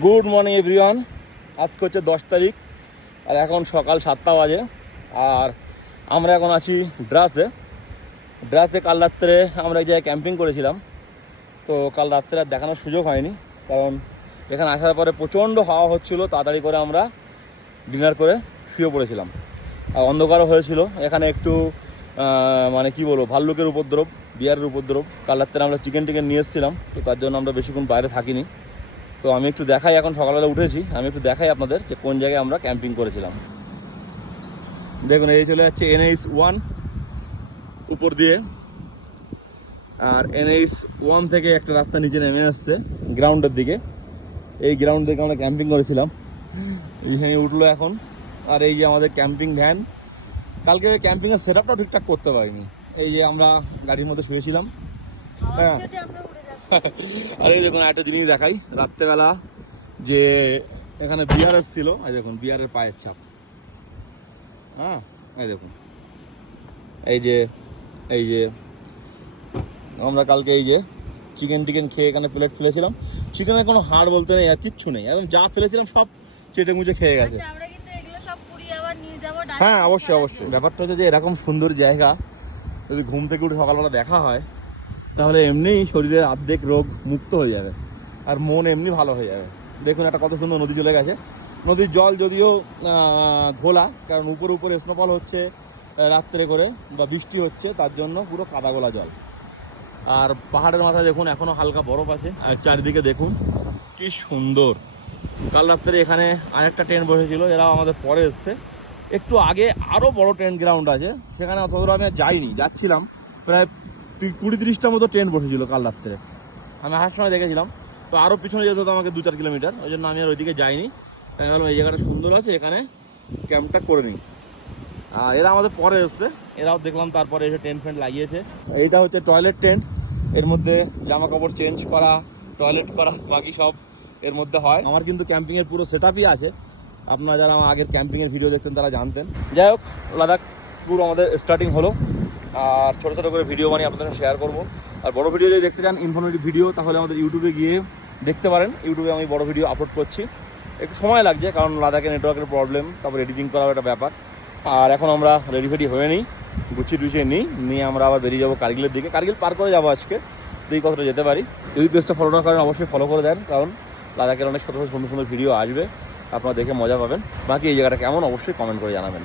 Good morning everyone. আজকে হচ্ছে 10 তারিখ আর এখন সকাল 7টা বাজে। আর আমরা এখন আছি ড্রাসে। কাল রাত্রে আমরা এক জায়গায় ক্যাম্পিং করেছিলাম, তো কাল রাত্রে আর দেখানোর সুযোগ হয়নি, কারণ এখানে আসার পরে প্রচণ্ড হাওয়া হচ্ছিলো। তাড়াতাড়ি করে আমরা ডিনার করে শুয়ে পড়েছিলাম আর অন্ধকারও হয়েছিল। এখানে একটু মানে কি বলবো, ভাল্লুকের উপদ্রব, বিয়ারের উপদ্রব। কাল রাত্রে আমরা চিকেন নিয়ে এসেছিলাম, তো তার জন্য আমরা বেশিক্ষণ বাইরে থাকিনি। তো আমি একটু দেখাই, এখন সকালবেলা উঠেছি, আমি একটু দেখাই আপনাদের যে কোন জায়গায় আমরা ক্যাম্পিং করেছিলাম। দেখুন, এই চলে যাচ্ছে NH1 উপর দিয়ে, আর NH1 থেকে একটা রাস্তা নিচে নেমে আসছে গ্রাউন্ডের দিকে। এই গ্রাউন্ড থেকে আমরা ক্যাম্পিং করেছিলাম, এইখানে উঠলো এখন। আর এই যে আমাদের ক্যাম্পিং ভ্যান, কালকে ক্যাম্পিংয়ের সেট আপটাও ঠিকঠাক করতে পারিনি। এই যে আমরা গাড়ির মধ্যে শুয়েছিলাম, হ্যাঁ। আর এই দেখুন একটা জিনিস দেখাই, রাত্রেবেলা যে এখানে বিয়ার এসেছিল, এই দেখুন বিয়ারের পায়ের ছাপ, হ্যাঁ। এই দেখুন, এই যে আমরা কালকে এই যে চিকেন খেয়ে এখানে প্লেট ফেলেছিলাম। চিকেনের কোনো হাড় বলতে নেই আর কিচ্ছু নেই, একদম যা ফেলেছিলাম সব চেটে মুচে খেয়ে গেছে। হ্যাঁ, অবশ্যই। ব্যাপারটা হচ্ছে যে এরকম সুন্দর জায়গা যদি ঘুম থেকে উঠে সকালবেলা দেখা হয়, তাহলে এমনিই শরীরের অর্ধেক রোগ মুক্ত হয়ে যাবে আর মন এমনি ভালো হয়ে যাবে। দেখুন একটা কত সুন্দর নদী চলে গেছে। নদীর জল যদিও ঘোলা, কারণ উপরে স্নোফল হচ্ছে রাত্রে করে বা বৃষ্টি হচ্ছে, তার জন্য পুরো কাদা গোলা জল। আর পাহাড়ের মাথায় দেখুন এখনো হালকা বরফ আছে, আর চারিদিকে দেখুন কি সুন্দর। কাল রাত্রে এখানে আরেকটা টেন্ট বসেছিল, এরাও আমাদের পরে এসছে। একটু আগে আরও বড় টেন্ট গ্রাউন্ড আছে, সেখানে অতদূর আমি যাইনি, যাচ্ছিলাম। প্রায় 20-30টার মতো টেন্ট বসেছিল কাল রাত্রে, আমি আসার সময় দেখেছিলাম। তো আরও পিছনে যেতে হতো আমাকে 2-4 কিলোমিটার, ওই জন্য আমি আর ওইদিকে যাইনি। তাই ভাবলাম এই জায়গাটা সুন্দর আছে, এখানে ক্যাম্পটা করে নিই। আর এরা আমাদের পরে এসছে, এরাও দেখলাম তারপরে এসে টেন্ট ফেন্ট লাগিয়েছে। এইটা হচ্ছে টয়লেট টেন্ট, এর মধ্যে জামা কাপড় চেঞ্জ করা, টয়লেট করা, বাকি সব এর মধ্যে হয়। আমার কিন্তু ক্যাম্পিংয়ের পুরো সেট আপই আছে, আপনারা যারা আমার আগের ক্যাম্পিংয়ের ভিডিও দেখতেন তারা জানতেন। যাই হোক, লাদাখ ট্যুর আমাদের স্টার্টিং হলো, আর ছোটো ছোটো করে ভিডিও বানিয়ে আপনাদের শেয়ার করবো। আর বড় ভিডিও যদি দেখতে চান, ইনফরমেটিভ ভিডিও, তাহলে আমাদের ইউটিউবে গিয়ে দেখতে পারেন। ইউটিউবে আমি বড় ভিডিও আপলোড করছি, একটু সময় লাগছে কারণ লাদাখে নেটওয়ার্কের প্রবলেম, তারপর এডিটিং করার একটা ব্যাপার। আর এখন আমরা রেডি হয়ে নিই, গুছিয়ে নিয়ে আমরা আবার বেরিয়ে যাবো কার্গিলের দিকে। কার্গিল পার করে যাবো আজকে, দুই কতটা যেতে পারি। যদি পেজটা ফলো না করেন অবশ্যই ফলো করে দেন, কারণ লাদাখের অনেক সুন্দর ভিডিও আসবে, আপনারা দেখে মজা পাবেন। বাকি এই জায়গাটা কেমন অবশ্যই কমেন্ট করে জানাবেন।